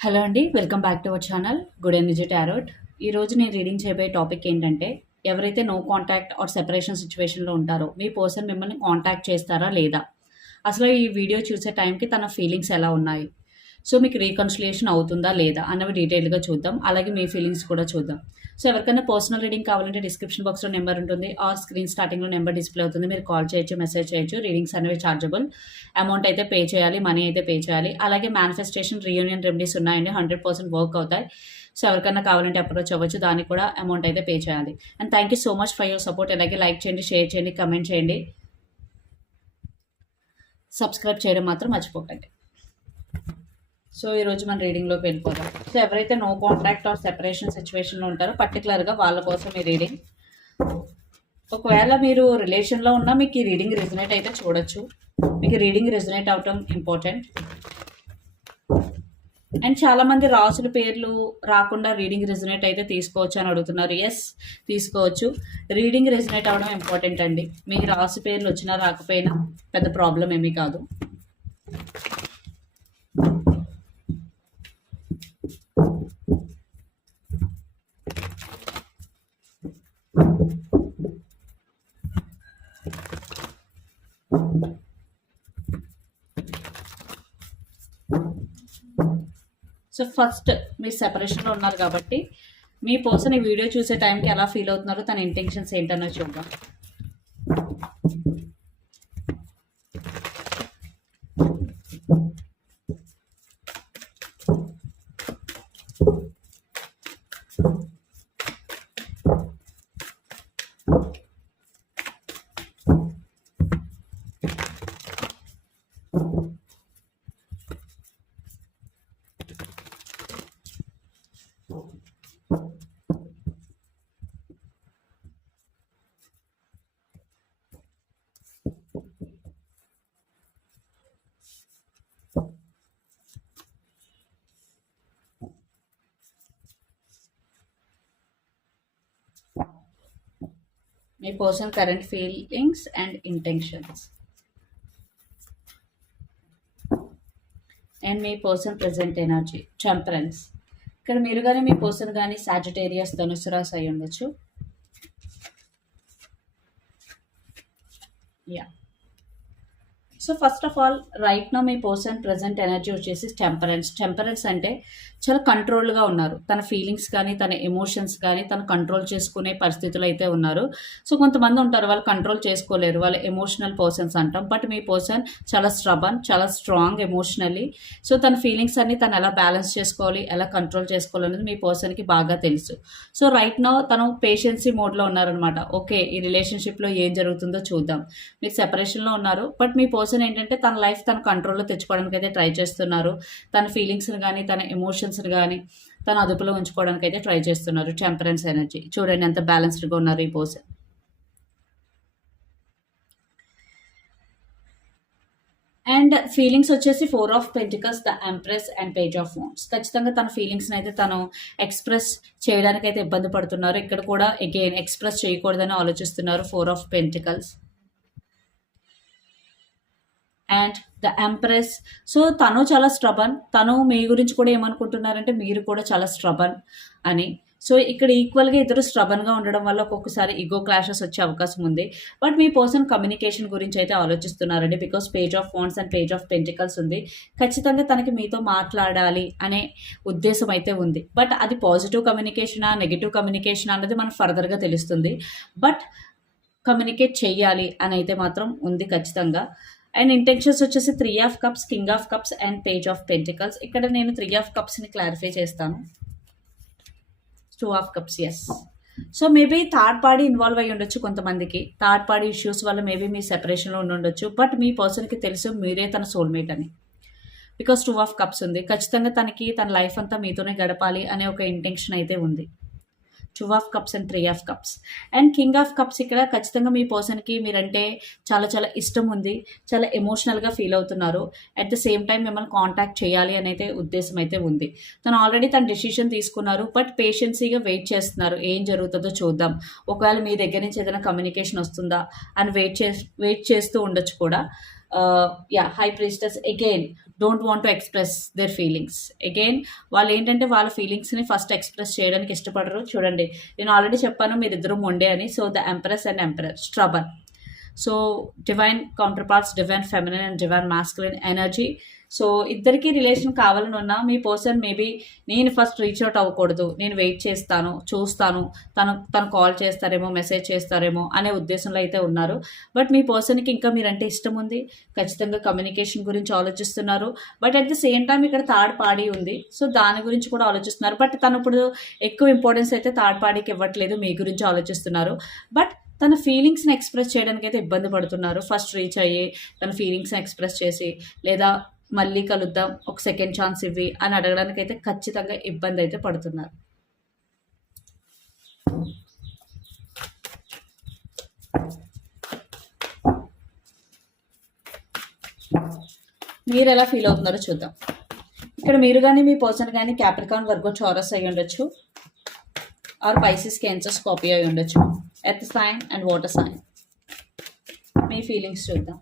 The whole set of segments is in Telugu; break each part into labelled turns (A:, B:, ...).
A: హలో అండి welcome back to our channel good energy tarot. ఈరోజు నేను రీడింగ్ చేయబోయే టాపిక్ ఏంటంటే ఎవరైతే నో కాంటాక్ట్ ఆర్ సెపరేషన్ సిచ్యువేషన్లో ఉంటారో మీ పర్సన్ మిమ్మల్ని కాంటాక్ట్ చేస్తారా లేదా? అసలు ఈ వీడియో చూసే టైంకి తన ఫీలింగ్స్ ఎలా ఉన్నాయి? సో మీకు రీకన్సిలియేషన్ అవుతుందా లేదా అన్నవి డీటెయిల్గా చూద్దాం. అలాగే మీ ఫీలింగ్స్ కూడా చూద్దాం. సో ఎవరికైనా పర్సనల్ రీడింగ్ కావాలంటే డిస్క్రిప్షన్ బాక్స్లో నెంబర్ ఉంటుంది. ఆ స్క్రీన్ స్టార్టింగ్లో నెంబర్ డిస్ప్లే అవుతుంది. మీరు కాల్ చేయొచ్చు మెసేజ్ చేయొచ్చు. రీడింగ్స్ అనేవి చార్జబుల్ అమౌంట్ అయితే పే చేయాలి మనీ అయితే పే చేయాలి. అలాగే మేనిఫెస్టేషన్ రీయూనియన్ రెమెడీస్ ఉన్నాయండి. హండ్రెడ్ పర్సెంట్ వర్క్ అవుతాయి. సో ఎవరికైనా కావాలంటే అప్రోచ్ అవ్వచ్చు. దానికి కూడా అమౌంట్ అయితే పే చేయాలి. And thank you so much for your support అలాగే లైక్ చేయండి షేర్ చేయండి కమెంట్ చేయండి. సబ్స్క్రైబ్ చేయడం మాత్రం మర్చిపోకండి. సో ఈరోజు మన రీడింగ్లోకి వెళ్ళిపోదాం. సో ఎవరైతే నో కాంట్రాక్ట్ ఆర్ సెపరేషన్ సిచ్యువేషన్లో ఉంటారో పర్టికులర్గా వాళ్ళ కోసం ఈ రీడింగ్ ఒకవేళ మీరు రిలేషన్లో ఉన్నా మీకు ఈ రీడింగ్ రెజినేట్ అయితే చూడొచ్చు. మీకు రీడింగ్ రెజినేట్ అవటం ఇంపార్టెంట్ అండ్ చాలామంది రాసుల పేర్లు రాకుండా రీడింగ్ రెజినేట్ అయితే తీసుకోవచ్చు అని అడుగుతున్నారు. ఎస్ తీసుకోవచ్చు. రీడింగ్ రెజినేట్ అవడం ఇంపార్టెంట్ అండి. మీ రాసు పేర్లు వచ్చినా రాకపోయినా పెద్ద ప్రాబ్లం ఏమీ కాదు. సో ఫస్ట్ మీరు సెపరేషన్లో ఉన్నారు కాబట్టి మీ పర్సన్ ఈ వీడియో చూసే టైంకి ఎలా ఫీల్ అవుతున్నారో తన ఇంటెన్షన్స్ ఏంటన్నో చూద్దాం. మీ person current feelings and intentions and me person present energy temperance ఇక్కడ మీరు కానీ మీ పర్సన్ కానీ సాజిటేరియస్ ధనుసు రాసి అయి ఉండొచ్చు ya so first of all right no me person present energy వచ్చేసి టెంపరెన్స్ టెంపరెన్స్ అంటే చాలా కంట్రోల్గా ఉన్నారు. తన ఫీలింగ్స్ కానీ తన ఎమోషన్స్ కానీ తను కంట్రోల్ చేసుకునే పరిస్థితులు అయితే ఉన్నారు. సో కొంతమంది ఉంటారు వాళ్ళు కంట్రోల్ చేసుకోలేరు. వాళ్ళు ఎమోషనల్ పర్సన్స్ అంటాం. బట్ మీ పర్సన్ చాలా స్ట్రబన్ చాలా స్ట్రాంగ్ ఎమోషనల్లీ సో తన ఫీలింగ్స్ అన్ని తను ఎలా బ్యాలెన్స్ చేసుకోవాలి ఎలా కంట్రోల్ చేసుకోవాలి అనేది మీ పర్సన్కి బాగా తెలుసు. సో రైట్ నో తను పేషెన్సీ మోడ్లో ఉన్నారనమాట ఓకే ఈ రిలేషన్షిప్లో ఏం జరుగుతుందో చూద్దాం. మీరు సెపరేషన్లో ఉన్నారు బట్ మీ పర్సన్ ఏంటంటే తన లైఫ్ తన కంట్రోల్లో తెచ్చుకోవడానికి అయితే ట్రై చేస్తున్నారు. తన ఫీలింగ్స్ని కానీ తన ఎమోషన్స్ని కానీ తన అదుపులో ఉంచుకోవడానికి అయితే ట్రై చేస్తున్నారు. Temperance energy. చూడండి ఎంత బ్యాలెన్స్డ్గా ఉన్నారు ఈ పర్సన్ అండ్ ఫీలింగ్స్ వచ్చేసి four of pentacles the empress and page of phones ఖచ్చితంగా తన ఫీలింగ్స్ని అయితే తను ఎక్స్ప్రెస్ చేయడానికి అయితే ఇబ్బంది పడుతున్నారు. ఇక్కడ కూడా అగైన్ ఎక్స్ప్రెస్ చేయకూడదని ఆలోచిస్తున్నారు four of pentacles. And the empress so తను చాలా స్ట్రబన్ తను మీ గురించి కూడా ఏమనుకుంటున్నారంటే మీరు కూడా చాలా స్ట్రబన్ అని. సో ఇక్కడ ఈక్వల్గా ఇద్దరు స్ట్రబన్గా ఉండడం వల్ల ఒక్కొక్కసారి ఈగో క్లాషెస్ వచ్చే అవకాశం ఉంది. బట్ మీ పర్సన్ కమ్యూనికేషన్ గురించి అయితే ఆలోచిస్తున్నారండి. బికాస్ పేజ్ ఆఫ్ ఫోన్స్ అండ్ పేజ్ ఆఫ్ పెంటికల్స్ ఉంది. ఖచ్చితంగా తనకి మీతో మాట్లాడాలి అనే ఉద్దేశం అయితే ఉంది. బట్ అది పాజిటివ్ కమ్యూనికేషనా నెగిటివ్ కమ్యూనికేషన్ అన్నది మనకు ఫర్దర్గా తెలుస్తుంది. బట్ కమ్యూనికేట్ చేయాలి అని అయితే మాత్రం ఉంది ఖచ్చితంగా. అండ్ ఇంటెన్షన్స్ వచ్చేసి three of cups king of cups and page of pentacles ఇక్కడ నేను త్రీ ఆఫ్ కప్స్ని క్లారిఫై చేస్తాను. Two of cups yes so maybe third party involve అయ్యి ఉండొచ్చు కొంతమందికి. థర్డ్ పార్టీ ఇష్యూస్ వల్ల మేబీ మీ సెపరేషన్లో ఉండి ఉండొచ్చు. బట్ మీ పర్సన్కి తెలుసు మీరే తన సోల్మేట్ అని. బికాస్ టూ ఆఫ్ కప్స్ ఉంది. ఖచ్చితంగా తనకి తన లైఫ్ అంతా మీతోనే గడపాలి అనే ఒక ఇంటెన్షన్ అయితే ఉంది. Two of cups and three of cups and king of cups ఇక్కడ ఖచ్చితంగా మీ పర్సన్కి మీరంటే చాలా చాలా ఇష్టం ఉంది. చాలా ఎమోషనల్గా ఫీల్ అవుతున్నారు. అట్ ద సేమ్ టైం మిమ్మల్ని కాంటాక్ట్ చేయాలి అనేది ఉద్దేశం అయితే ఉంది. తను ఆల్రెడీ తన డెసిషన్ తీసుకున్నారు. బట్ పేషెన్సీగా వెయిట్ చేస్తున్నారు. ఏం జరుగుతుందో చూద్దాం. ఒకవేళ మీ దగ్గర నుంచి ఏదైనా కమ్యూనికేషన్ వస్తుందా? అని వెయిట్ చే వెయిట్ చేస్తూ ఉండొచ్చు కూడా. Yeah high priestess again don't want to express their feelings again వాళ్ళు ఏంటంటే వాళ్ళ ఫీలింగ్స్ని ఫస్ట్ ఎక్స్ప్రెస్ చేయడానికి ఇష్టపడరు. చూడండి నేను ఆల్రెడీ చెప్పాను మీరిద్దరు మొండే అని. So the empress and empress stubborn so divine counter parts divine feminine and divine masculine energy so ఇద్దరికీ రిలేషన్ కావాలని ఉన్నా మీ పర్సన్ మేబీ నేను ఫస్ట్ రీచ్ అవుట్ అవ్వకూడదు నేను వెయిట్ చేస్తాను చూస్తాను తను తను కాల్ చేస్తారేమో మెసేజ్ చేస్తారేమో అనే ఉద్దేశంలో అయితే ఉన్నారు. బట్ మీ పర్సన్కి ఇంకా మీరంటే ఇష్టం ఉంది ఖచ్చితంగా కమ్యూనికేషన్ గురించి ఆలోచిస్తున్నారు. But at the same time ఇక్కడ థర్డ్ పార్టీ ఉంది సో దాని గురించి కూడా ఆలోచిస్తున్నారు. బట్ తను ఇప్పుడు ఎక్కువ ఇంపార్టెన్స్ అయితే థర్డ్ పార్టీకి ఇవ్వట్లేదు మీ గురించి ఆలోచిస్తున్నారు. బట్ తన ఫీలింగ్స్ని ఎక్స్ప్రెస్ చేయడానికి అయితే ఇబ్బంది పడుతున్నారు ఫస్ట్ రీచ్ అయ్యి తన ఫీలింగ్స్ని ఎక్స్ప్రెస్ చేసి లేదా మళ్ళీ కలుద్దాం ఒక సెకండ్ ఛాన్స్ ఇవ్వి అని అడగడానికి అయితే ఖచ్చితంగా ఇబ్బంది అయితే పడుతున్నారు. మీరు ఎలా ఫీల్ అవుతున్నారో చూద్దాం. ఇక్కడ మీరు కానీ మీ పర్సన్ కానీ క్యాప్రికాన్ వర్గో చౌరస్ అయి ఉండొచ్చు. ఆర్ పైసిస్ కేన్సర్స్ కాపీ అయి ఉండొచ్చు. Earth sign and water sign me feelings చూద్దాం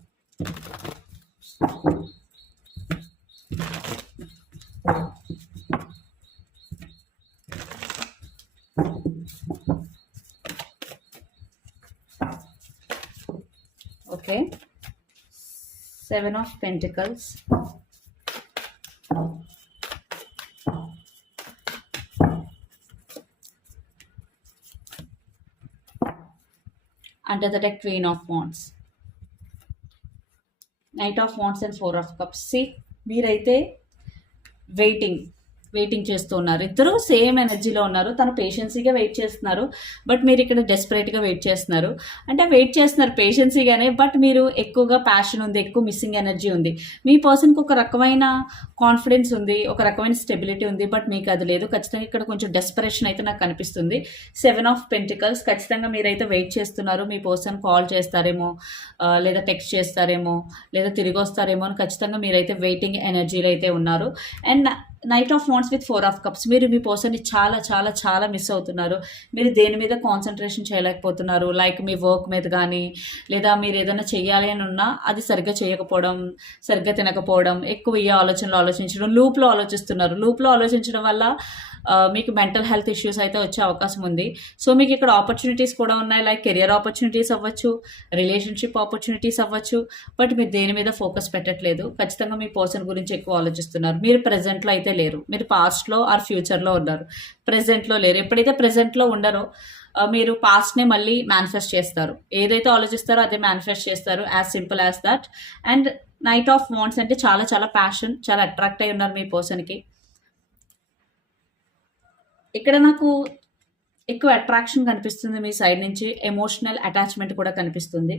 A: okay seven of pentacles under the deck queen of wands. Knight of wands and four of cups see మీరైతే వెయిటింగ్ వెయిటింగ్ చేస్తూ ఉన్నారు. ఇద్దరు సేమ్ ఎనర్జీలో ఉన్నారు. తను పేషెన్సీగా వెయిట్ చేస్తున్నారు. బట్ మీరు ఇక్కడ డెస్పరేట్గా వెయిట్ చేస్తున్నారు. అంటే వెయిట్ చేస్తున్నారు పేషెన్సీగానే బట్ మీరు ఎక్కువగా ప్యాషన్ ఉంది ఎక్కువ మిస్సింగ్ ఎనర్జీ ఉంది. మీ పర్సన్కి ఒక రకమైన కాన్ఫిడెన్స్ ఉంది ఒక రకమైన స్టెబిలిటీ ఉంది బట్ మీకు అది లేదు. ఖచ్చితంగా ఇక్కడ కొంచెం డెస్పరేషన్ అయితే నాకు కనిపిస్తుంది సెవెన్ ఆఫ్ పెంటికల్స్ ఖచ్చితంగా మీరైతే వెయిట్ చేస్తున్నారు. మీ పర్సన్ కాల్ చేస్తారేమో లేదా టెక్స్ట్ చేస్తారేమో లేదా తిరిగి వస్తారేమో అని ఖచ్చితంగా మీరైతే వెయిటింగ్ ఎనర్జీలో అయితే ఉన్నారు. And knight of wands with four of cups మీరు మీ పర్సన్ని చాలా చాలా చాలా మిస్ అవుతున్నారు. మీరు దేని మీద కాన్సన్ట్రేషన్ చేయలేకపోతున్నారు? లైక్ మీ వర్క్ మీద కానీ లేదా మీరు ఏదైనా చేయాలి అని ఉన్నా అది సరిగ్గా చేయకపోవడం సరిగ్గా తినకపోవడం ఎక్కువ ఈ ఆలోచనలు ఆలోచించడం లూప్లో ఆలోచిస్తున్నారు. లూప్లో ఆలోచించడం వల్ల మీకు మెంటల్ హెల్త్ ఇష్యూస్ అయితే వచ్చే అవకాశం ఉంది. సో మీకు ఇక్కడ ఆపర్చునిటీస్ కూడా ఉన్నాయి. లైక్ కెరియర్ ఆపర్చునిటీస్ అవ్వచ్చు రిలేషన్షిప్ ఆపర్చునిటీస్ అవ్వచ్చు బట్ మీరు దేని మీద ఫోకస్ పెట్టట్లేదు. ఖచ్చితంగా మీ పర్సన్ గురించి ఎక్కువ ఆలోచిస్తున్నారు. మీరు ప్రజెంట్లో అయితే లేరు. మీరు పాస్ట్లో ఆర్ ఫ్యూచర్లో ఉన్నారు. ప్రజెంట్లో లేరు. ఎప్పుడైతే ప్రజెంట్లో ఉండరో మీరు పాస్ట్నే మళ్ళీ మేనిఫెస్ట్ చేస్తారు. ఏదైతే ఆలోచిస్తారో అదే మేనిఫెస్ట్ చేస్తారు. As simple as that and knight of wands అంటే చాలా చాలా ప్యాషన్ చాలా అట్రాక్ట్ అయి ఉన్నారు మీ పర్సన్కి ఇక్కడ నాకు ఎక్కువ అట్రాక్షన్ కనిపిస్తుంది మీ సైడ్ నుంచి. ఎమోషనల్ అటాచ్మెంట్ కూడా కనిపిస్తుంది.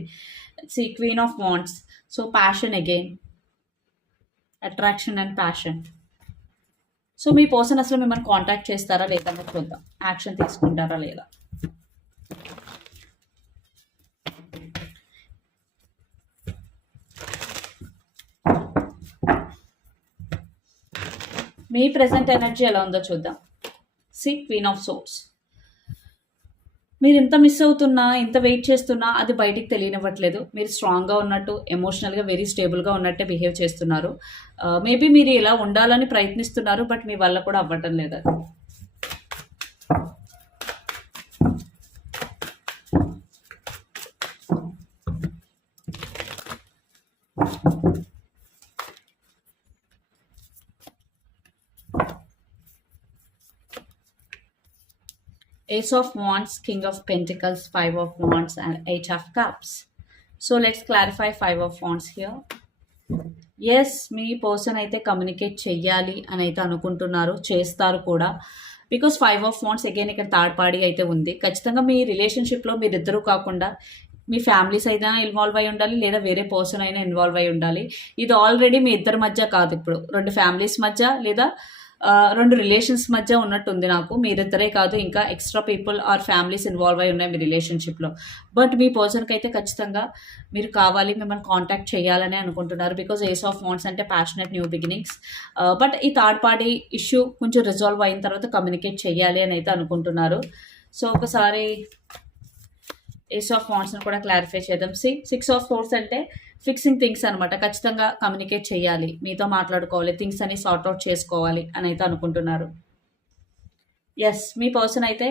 A: See queen of wands so passion again attraction and passion so me person అసలు మిమ్మల్ని కాంటాక్ట్ చేస్తారా లేదా చూద్దాం. యాక్షన్ తీసుకుంటారా లేదా? మీ ప్రెసెంట్ ఎనర్జీ ఎలా ఉందో చూద్దాం. See queen of swords. మీరు ఇంత మిస్ అవుతున్నా ఇంత వెయిట్ చేస్తున్నా అది బయటికి తెలియనివ్వట్లేదు. మీరు స్ట్రాంగ్గా ఉన్నట్టు ఎమోషనల్గా వెరీ స్టేబుల్గా ఉన్నట్టే బిహేవ్ చేస్తున్నారు. మేబీ మీరు ఇలా ఉండాలని ప్రయత్నిస్తున్నారు బట్ మీ వల్ల కూడా అవ్వటం లేదు. అది Ace of Wands, King of Pentacles, Five of Wands, and Eight of Cups. So let's clarify Five of Wands here. Yes me person అయితే కమ్యూనికేట్ చెయ్యాలి అని అయితే అనుకుంటున్నారు చేస్తారు కూడా because five of wands again ఇక్కడ థర్డ్ పార్టీ అయితే ఉంది ఖచ్చితంగా మీ రిలేషన్షిప్లో మీరిద్దరూ కాకుండా మీ ఫ్యామిలీస్ అయినా ఇన్వాల్వ్ అయి ఉండాలి లేదా వేరే పర్సన్ అయినా ఇన్వాల్వ్ అయి ఉండాలి ఇది ఆల్రెడీ మీ ఇద్దరి మధ్య కాదు ఇప్పుడు రెండు ఫ్యామిలీస్ మధ్య లేదా రెండు రిలేషన్స్ మధ్య ఉన్నట్టుంది నాకు. మీరిద్దరే కాదు ఇంకా extra people or families involve అయి ఉన్నాయి మీ రిలేషన్షిప్లో బట్ మీ పర్సన్కి అయితే ఖచ్చితంగా మీరు కావాలి మిమ్మల్ని కాంటాక్ట్ చేయాలని అనుకుంటున్నారు బికాజ్ ఏస్ ఆఫ్ వాంట్స్ అంటే ప్యాషనెట్ న్యూ బిగినింగ్స్ బట్ ఈ థర్డ్ పార్టీ ఇష్యూ కొంచెం రిజాల్వ్ అయిన తర్వాత కమ్యూనికేట్ చేయాలి అని అయితే అనుకుంటున్నారు. సో ఒకసారి ఏస్ ఆఫ్ వాంట్స్ని కూడా క్లారిఫై చేద్దాం. సి సిక్స్ ఆఫ్ ఫోర్స్ అంటే ఫిక్సింగ్ థింగ్స్ అనమాట ఖచ్చితంగా కమ్యూనికేట్ చేయాలి. మీతో మాట్లాడుకోవాలి. థింగ్స్ అని సార్ట్ అవుట్ చేసుకోవాలి అని అయితే అనుకుంటున్నారు. ఎస్ మీ పర్సన్ అయితే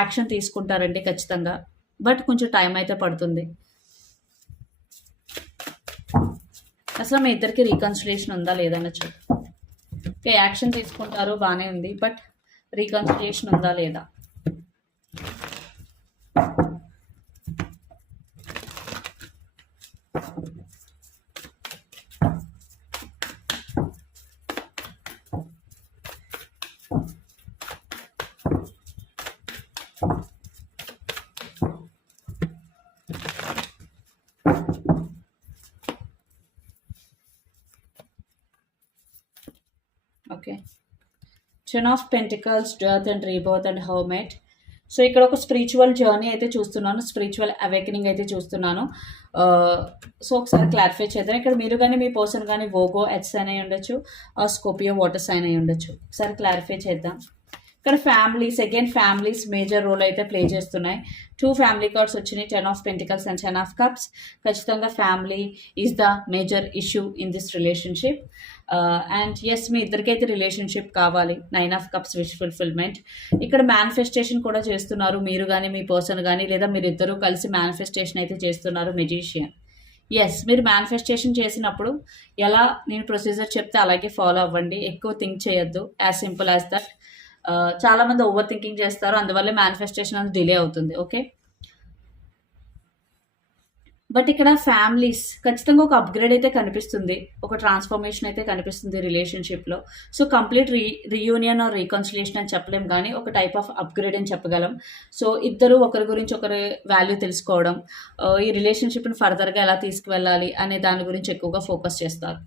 A: యాక్షన్ తీసుకుంటారండి ఖచ్చితంగా. బట్ కొంచెం టైం అయితే పడుతుంది. అసలు మీ ఇద్దరికి రీకన్సిలేషన్ ఉందా లేదని చెప్పు ఓకే యాక్షన్ తీసుకుంటారు బాగానే ఉంది. బట్ రీకన్సిలేషన్ ఉందా లేదా? Okay ten of pentacles dearth and rebirth and hermit so ఇక్కడ ఒక స్పిరిచువల్ జర్నీ అయితే చూస్తున్నాను. స్పిరిచువల్ అవేకనింగ్ అయితే చూస్తున్నాను. Uh, సో ఒకసారి క్లారిఫై చేద్దాం. ఇక్కడ మీరు కానీ మీ పర్సన్ కానీ వోగో ఎట్స్ సైన్ అయి ఉండొచ్చు. స్కోపియో వాటర్ సైన్ అయి ఉండొచ్చు. ఒకసారి క్లారిఫై చేద్దాం. ఇక్కడ families again families major role అయితే ప్లే చేస్తున్నాయి. టూ ఫ్యామిలీ కార్డ్స్ వచ్చినాయి ten of pentacles and ten of cups ఖచ్చితంగా family is the major issue in this relationship and yes మీ ఇద్దరికైతే రిలేషన్షిప్ కావాలి. Nine of cups wish fulfillment ఇక్కడ మేనిఫెస్టేషన్ కూడా చేస్తున్నారు. మీరు కానీ మీ పర్సన్ కానీ లేదా మీరు ఇద్దరు కలిసి మేనిఫెస్టేషన్ అయితే చేస్తున్నారు మెజీషియన్ ఎస్ మీరు మేనిఫెస్టేషన్ చేసినప్పుడు ఎలా నేను ప్రొసీజర్ చెప్తే అలాగే ఫాలో అవ్వండి. ఎక్కువ థింక్ చేయొద్దు. యాజ్ సింపుల్ యాజ్ దట్ చాలా మంది ఓవర్ థింకింగ్ చేస్తారు అందువల్ల మేనిఫెస్టేషన్ అనేది డిలే అవుతుంది ఓకే బట్ ఇక్కడ ఫ్యామిలీస్ ఖచ్చితంగా ఒక అప్గ్రేడ్ అయితే కనిపిస్తుంది ఒక ట్రాన్స్ఫర్మేషన్ అయితే కనిపిస్తుంది రిలేషన్షిప్లో so complete re reunion or reconciliation అని చెప్పలేం కానీ ఒక టైప్ ఆఫ్ అప్గ్రేడ్ అని చెప్పగలం. సో ఇద్దరు ఒకరి గురించి ఒకరి వాల్యూ తెలుసుకోవడం ఈ రిలేషన్షిప్ని ఫర్దర్గా ఎలా తీసుకువెళ్ళాలి అనే దాని గురించి ఎక్కువగా ఫోకస్ చేస్తారు.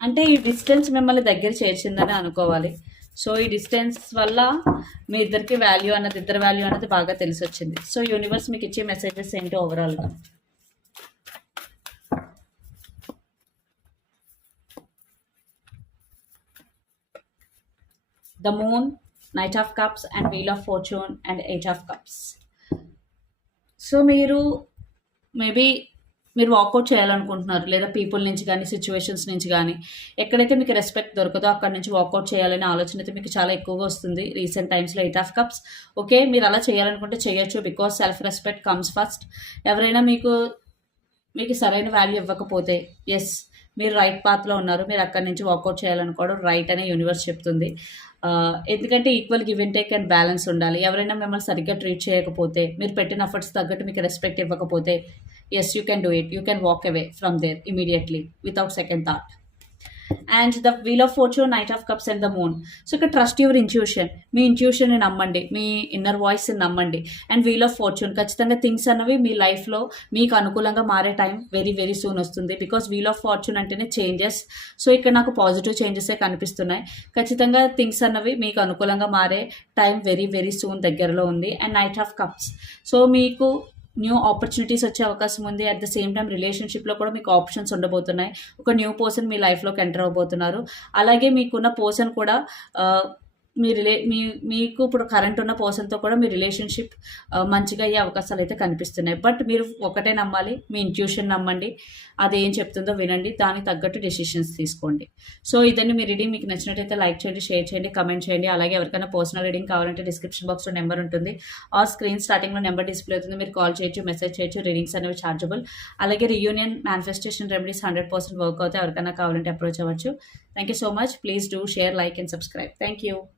A: అంటే ఈ డిస్టెన్స్ మిమ్మల్ని దగ్గర చేర్చిందని అనుకోవాలి. సో ఈ డిస్టెన్స్ వల్ల మీ ఇద్దరికి వాల్యూ అన్నది ఇద్దరు వాల్యూ అన్నది బాగా తెలిసి వచ్చింది సో యూనివర్స్ మీకు ఇచ్చే మెసేజెస్ ఏంటి ఓవరాల్గా the moon knight of cups and wheel of fortune and eight of cups so మీరు మేబీ మీరు వాకౌట్ చేయాలనుకుంటున్నారు లేదా పీపుల్ నుంచి కానీ సిచ్యువేషన్స్ నుంచి కానీ ఎక్కడైతే మీకు రెస్పెక్ట్ దొరకదో అక్కడ నుంచి వాకౌట్ చేయాలనే ఆలోచన అయితే మీకు చాలా ఎక్కువగా వస్తుంది రీసెంట్ టైమ్స్లో ఎయిట్ ఆఫ్ కప్స్ ఓకే మీరు అలా చేయాలనుకుంటే చేయొచ్చు because self respect comes first ఎవరైనా మీకు మీకు సరైన వాల్యూ ఇవ్వకపోతే ఎస్ మీరు రైట్ పాత్లో ఉన్నారు మీరు అక్కడి నుంచి వాకౌట్ చేయాలనుకోవడం రైట్ అనే యూనివర్స్ చెప్తుంది. ఎందుకంటే equal give and take and balance ఉండాలి. ఎవరైనా మిమ్మల్ని సరిగ్గా ట్రీట్ చేయకపోతే మీరు పెట్టిన ఎఫర్ట్స్ తగ్గట్టు మీకు రెస్పెక్ట్ ఇవ్వకపోతే yes you can do it. You can walk away from there immediately without second thought and the wheel of fortune knight of cups and the moon so ఇక్కడ ట్రస్ట్ యువర్ ఇంట్యూషన్ మీ ఇంట్యూషన్ని నమ్మండి. మీ ఇన్నర్ వాయిస్ని నమ్మండి. అండ్ వీల్ ఆఫ్ ఫార్చ్యూన్ ఖచ్చితంగా థింగ్స్ అన్నవి మీ లైఫ్లో మీకు అనుకూలంగా మారే టైం వెరీ వెరీ సూన్ వస్తుంది. బికాస్ వీల్ ఆఫ్ ఫార్చ్యూన్ అంటేనే చేంజెస్ సో ఇక్కడ నాకు పాజిటివ్ చేంజెసే కనిపిస్తున్నాయి. ఖచ్చితంగా థింగ్స్ అన్నవి మీకు అనుకూలంగా మారే టైం వెరీ వెరీ సూన్ దగ్గరలో ఉంది. And knight of cups so మీకు న్యూ ఆపర్చునిటీస్ వచ్చే అవకాశం ఉంది. అట్ ద సేమ్ టైం రిలేషన్షిప్లో కూడా మీకు ఆప్షన్స్ ఉండబోతున్నాయి. ఒక న్యూ పర్సన్ మీ లైఫ్లోకి ఎంటర్ అవబోతున్నారు అలాగే మీకున్న పర్సన్ కూడా uh, మీ రిలే మీ మీకు ఇప్పుడు కరెంట్ ఉన్న పర్సన్తో కూడా మీ రిలేషన్షిప్ మంచిగా అయ్యే అవకాశాలు అయితే కనిపిస్తున్నాయి. బట్ మీరు ఒకటే నమ్మాలి మీ ఇంట్యూషన్ నమ్మండి. అది ఏం చెప్తుందో వినండి దానికి తగ్గట్టు డెసిషన్స్ తీసుకోండి. సో ఇదని మీ రీడింగ్ మీకు నచ్చినట్టయితే లైక్ చేయండి షేర్ చేయండి కమెంట్ చేయండి. అలాగే ఎవరికైనా పర్సనల్ రీడింగ్ కావాలంటే డిస్క్రిప్షన్ బాక్స్లో నెంబర్ ఉంటుంది. ఆ స్క్రీన్ స్టార్టింగ్లో నెంబర్ డిస్ప్లే అవుతుంది. మీరు కాల్ చేయొచ్చు మెసేజ్ చేయొచ్చు రీడింగ్స్ అనేవి చార్జబుల్ అలాగే reunion manifestation remedies hundred percent work అవుతాయి. ఎవరికైనా కావాలంటే అప్రోచ్ అవ్వచ్చు. Thank you so much. Please do share, like, and subscribe. Thank you.